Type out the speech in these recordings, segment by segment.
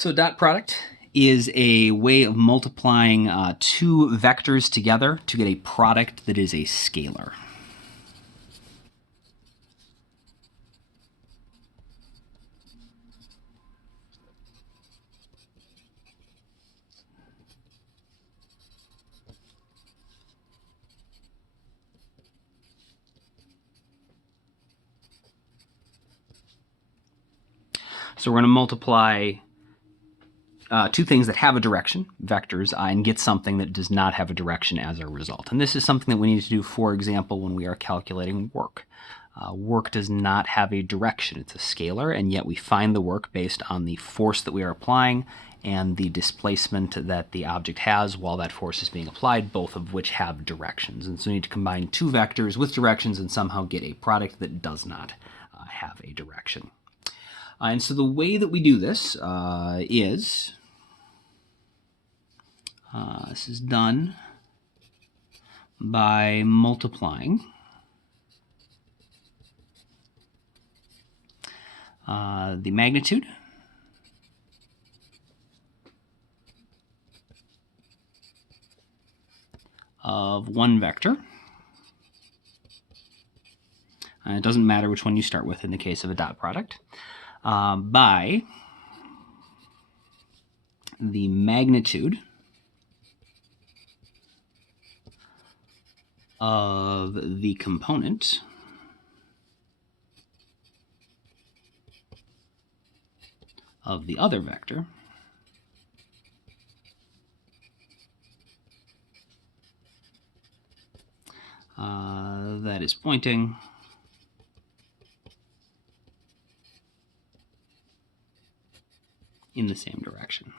So dot product is a way of multiplying two vectors together to get a product that is a scalar. So we're going to multiply two things that have a direction, vectors, and get something that does not have a direction as a result. And this is something that we need to do, for example, when we are calculating work. Work does not have a direction. It's a scalar, and yet we find the work based on the force that we are applying and the displacement that the object has while that force is being applied, both of which have directions. And so we need to combine two vectors with directions and somehow get a product that does not have a direction. And so the way that we do this is this is done by multiplying the magnitude of one vector. It doesn't matter which one you start with in the case of a dot product. By the magnitude of the component of the other vector that is pointing in the same direction.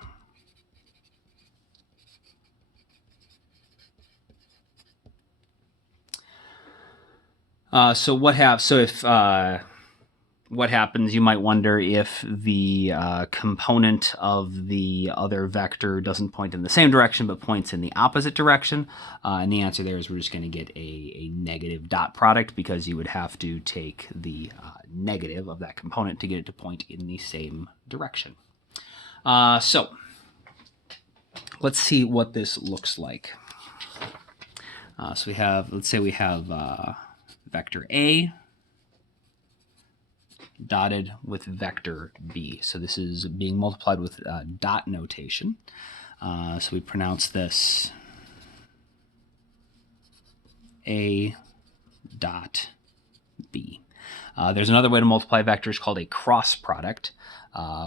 What happens, you might wonder, if the component of the other vector doesn't point in the same direction but points in the opposite direction. And the answer there is we're just going to get a negative dot product, because you would have to take the negative of that component to get it to point in the same direction. So let's see what this looks like. So we have, let's say we have vector A dotted with vector B. So this is being multiplied with dot notation. So we pronounce this A dot B. There's another way to multiply vectors called a cross product,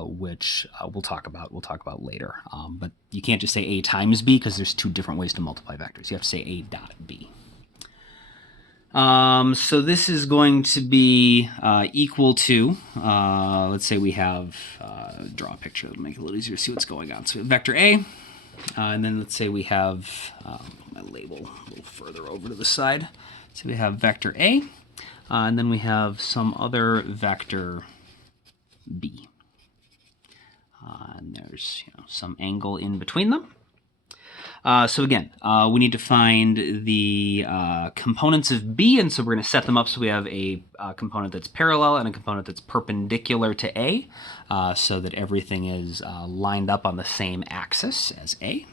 which we'll talk about later. But you can't just say A times B, because there's two different ways to multiply vectors. You have to say A dot B. So this is going to be equal to, let's say we have, draw a picture that'll make it a little easier to see what's going on. So we have vector A, and then let's say we have, put my label a little further over to the side. So we have vector A, and then we have some other vector B. And there's some angle in between them. So again, we need to find the components of B, and so we're going to set them up so we have a component that's parallel and a component that's perpendicular to A, so that everything is lined up on the same axis as A.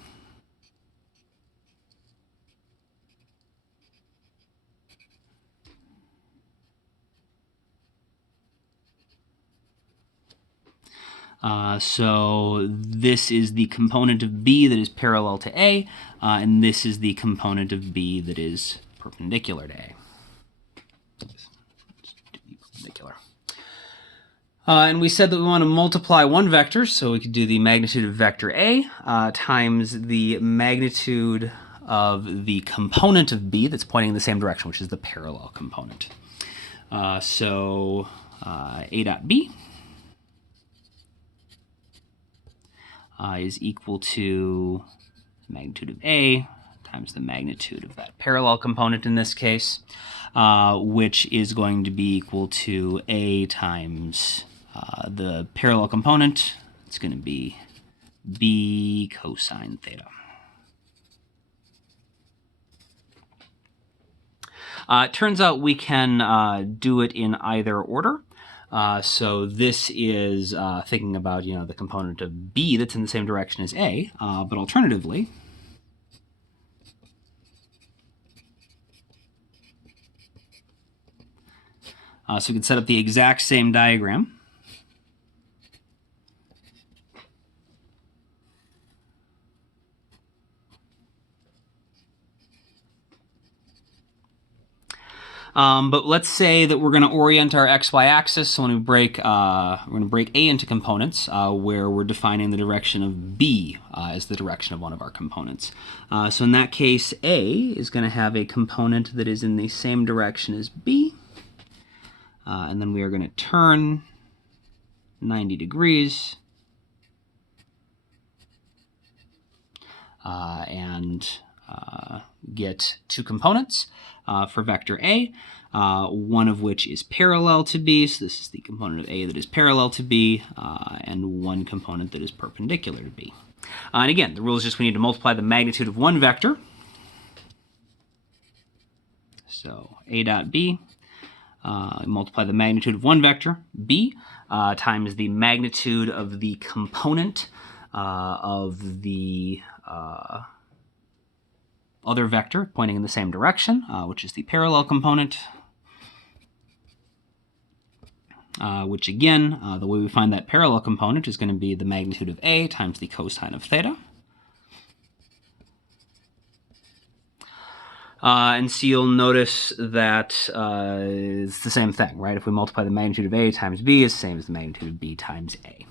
So this is the component of B that is parallel to A, and this is the component of B that is perpendicular to A. Perpendicular. And we said that we want to multiply one vector, so we could do the magnitude of vector A times the magnitude of the component of B that's pointing in the same direction, which is the parallel component. So A dot B is equal to the magnitude of A times the magnitude of that parallel component in this case, which is going to be equal to A times the parallel component. It's going to be B cosine theta. It turns out we can do it in either order. So this is thinking about, the component of B that's in the same direction as A, but alternatively, so we can set up the exact same diagram. But let's say that we're going to orient our xy axis. So when we're going to break A into components where we're defining the direction of B as the direction of one of our components. So in that case, A is going to have a component that is in the same direction as B. And then we are going to turn 90 degrees and get two components for vector A, one of which is parallel to B, so this is the component of A that is parallel to B, and one component that is perpendicular to B. And again, the rule is just we need to multiply the magnitude of one vector. So A dot B, multiply the magnitude of one vector, B, times the magnitude of the component of the other vector pointing in the same direction, which is the parallel component, which again, the way we find that parallel component is going to be the magnitude of A times the cosine of theta. And so you'll notice that it's the same thing, right? If we multiply the magnitude of A times B, it's the same as the magnitude of B times A.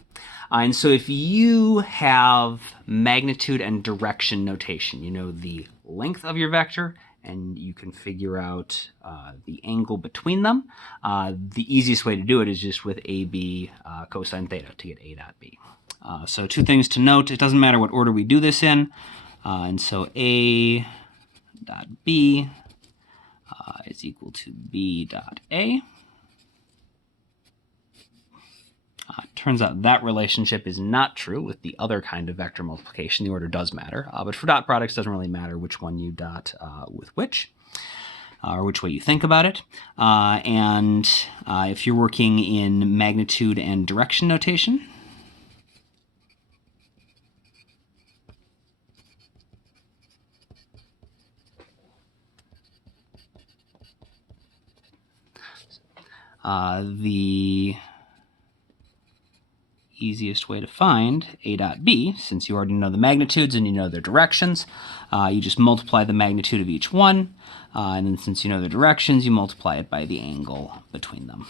And so if you have magnitude and direction notation, you know the length of your vector, and you can figure out the angle between them, the easiest way to do it is just with AB cosine theta to get A dot B. So two things to note, it doesn't matter what order we do this in, and so A dot B is equal to B dot A. Turns out that relationship is not true with the other kind of vector multiplication. The order does matter, but for dot products, it doesn't really matter which one you dot with which, or which way you think about it. And if you're working in magnitude and direction notation, the easiest way to find A dot B, since you already know the magnitudes and you know their directions, you just multiply the magnitude of each one, and then since you know the directions, you multiply it by the angle between them.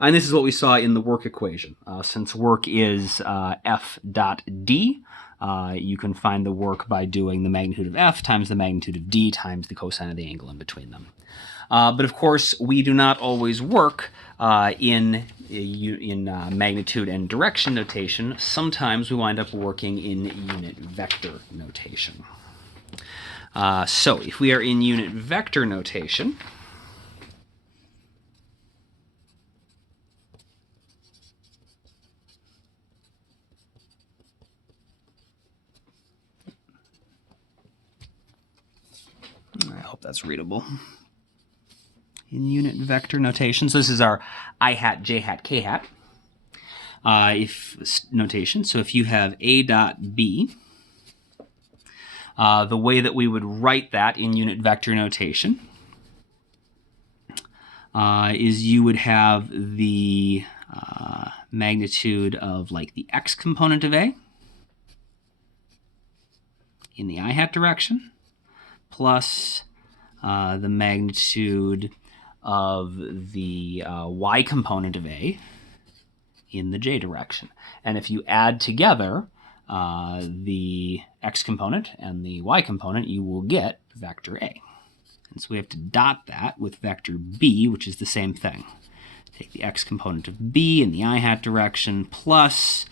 And this is what we saw in the work equation. Since work is F dot D, you can find the work by doing the magnitude of F times the magnitude of D times the cosine of the angle in between them. But of course, we do not always work in magnitude and direction notation. Sometimes we wind up working in unit vector notation. So if we are in unit vector notation, I hope that's readable. In unit vector notation, so this is our I hat, j hat, k hat notation. So if you have A dot B, the way that we would write that in unit vector notation is you would have the magnitude of like the x component of A in the I hat direction plus the magnitude of the y component of A in the j direction. And if you add together the x component and the y component, you will get vector A. And so we have to dot that with vector B, which is the same thing. Take the x component of B in the I hat direction plus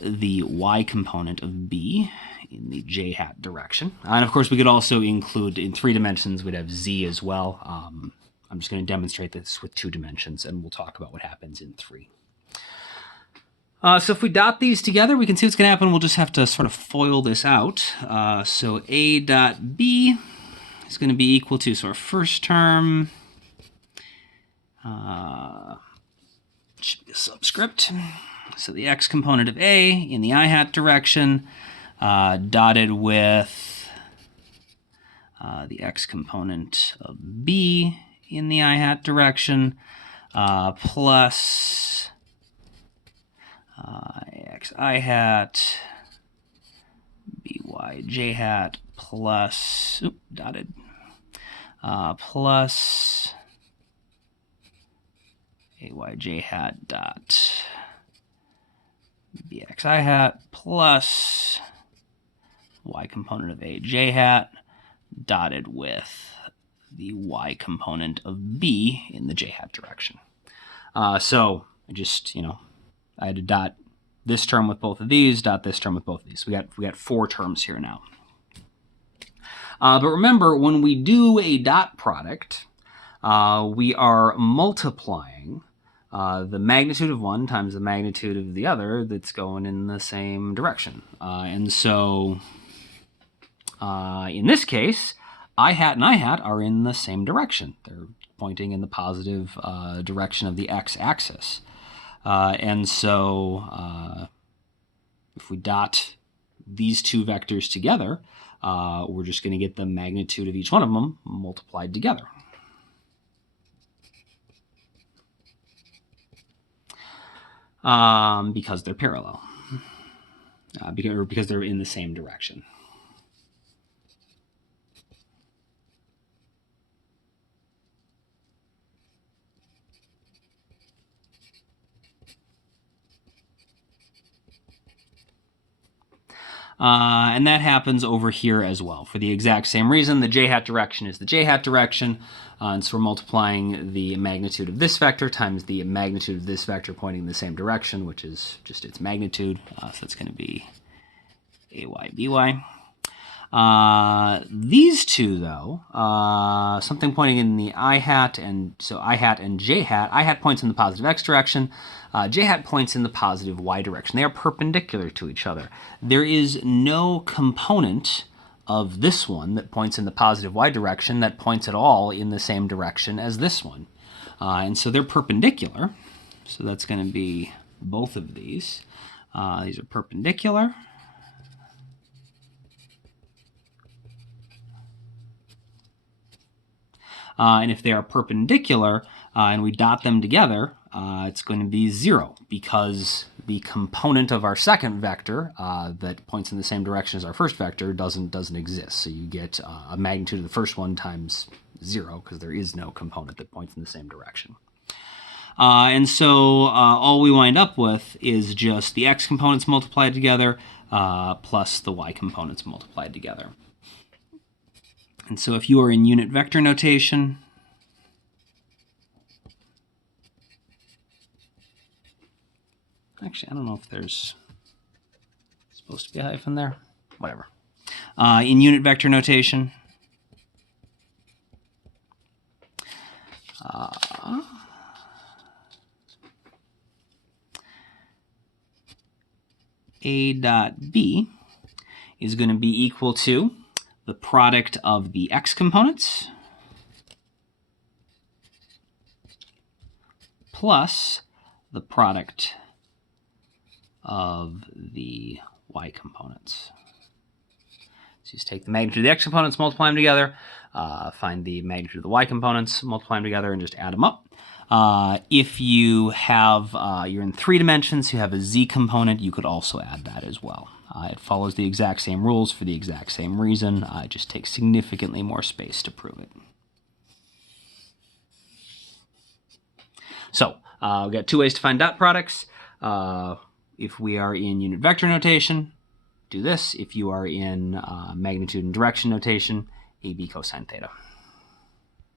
the y component of B in the j hat direction. And of course, we could also include in 3 dimensions, we'd have z as well. I'm just going to demonstrate this with 2 dimensions, and we'll talk about what happens in 3. So if we dot these together, we can see what's going to happen. We'll just have to sort of FOIL this out. So A dot B is going to be equal to, so our first term should be a subscript. So the x component of A in the I hat direction dotted with the x component of B in the I hat direction plus x I hat by j hat plus dotted plus ayj hat dot bxi hat plus y component of aj hat dotted with the y component of b in the j hat direction. So I just, I had to dot this term with both of these, dot this term with both of these. We got 4 terms here now. But remember, when we do a dot product, we are multiplying the magnitude of one times the magnitude of the other that's going in the same direction. And so in this case, I hat and I hat are in the same direction. They're pointing in the positive direction of the x-axis. And so if we dot these 2 vectors together, we're just going to get the magnitude of each one of them multiplied together. Because they're parallel, because they're in the same direction. And that happens over here as well for the exact same reason. The j hat direction is the j hat direction, and so we're multiplying the magnitude of this vector times the magnitude of this vector pointing in the same direction, which is just its magnitude. So it's going to be ay by. These 2, though, something pointing in the I hat, and so I hat and j hat. I hat points in the positive x direction. J hat points in the positive y direction. They are perpendicular to each other. There is no component of this one that points in the positive y direction that points at all in the same direction as this one. And so they're perpendicular. So that's going to be both of these. These are perpendicular. And if they are perpendicular and we dot them together, it's going to be 0 because the component of our second vector that points in the same direction as our first vector doesn't exist. So you get a magnitude of the first one times 0 because there is no component that points in the same direction. And so all we wind up with is just the x components multiplied together plus the y components multiplied together. And so if you are in unit vector notation, actually, I don't know if there's supposed to be a hyphen there. Whatever. In unit vector notation, A dot B is going to be equal to the product of the x components plus the product of the y components. So just take the magnitude of the x components, multiply them together, find the magnitude of the y components, multiply them together, and just add them up. If you have, you're in 3 dimensions, you have a z component, you could also add that as well. It follows the exact same rules for the exact same reason. It just takes significantly more space to prove it. So we've got 2 ways to find dot products. If we are in unit vector notation, do this. If you are in magnitude and direction notation, AB cosine theta.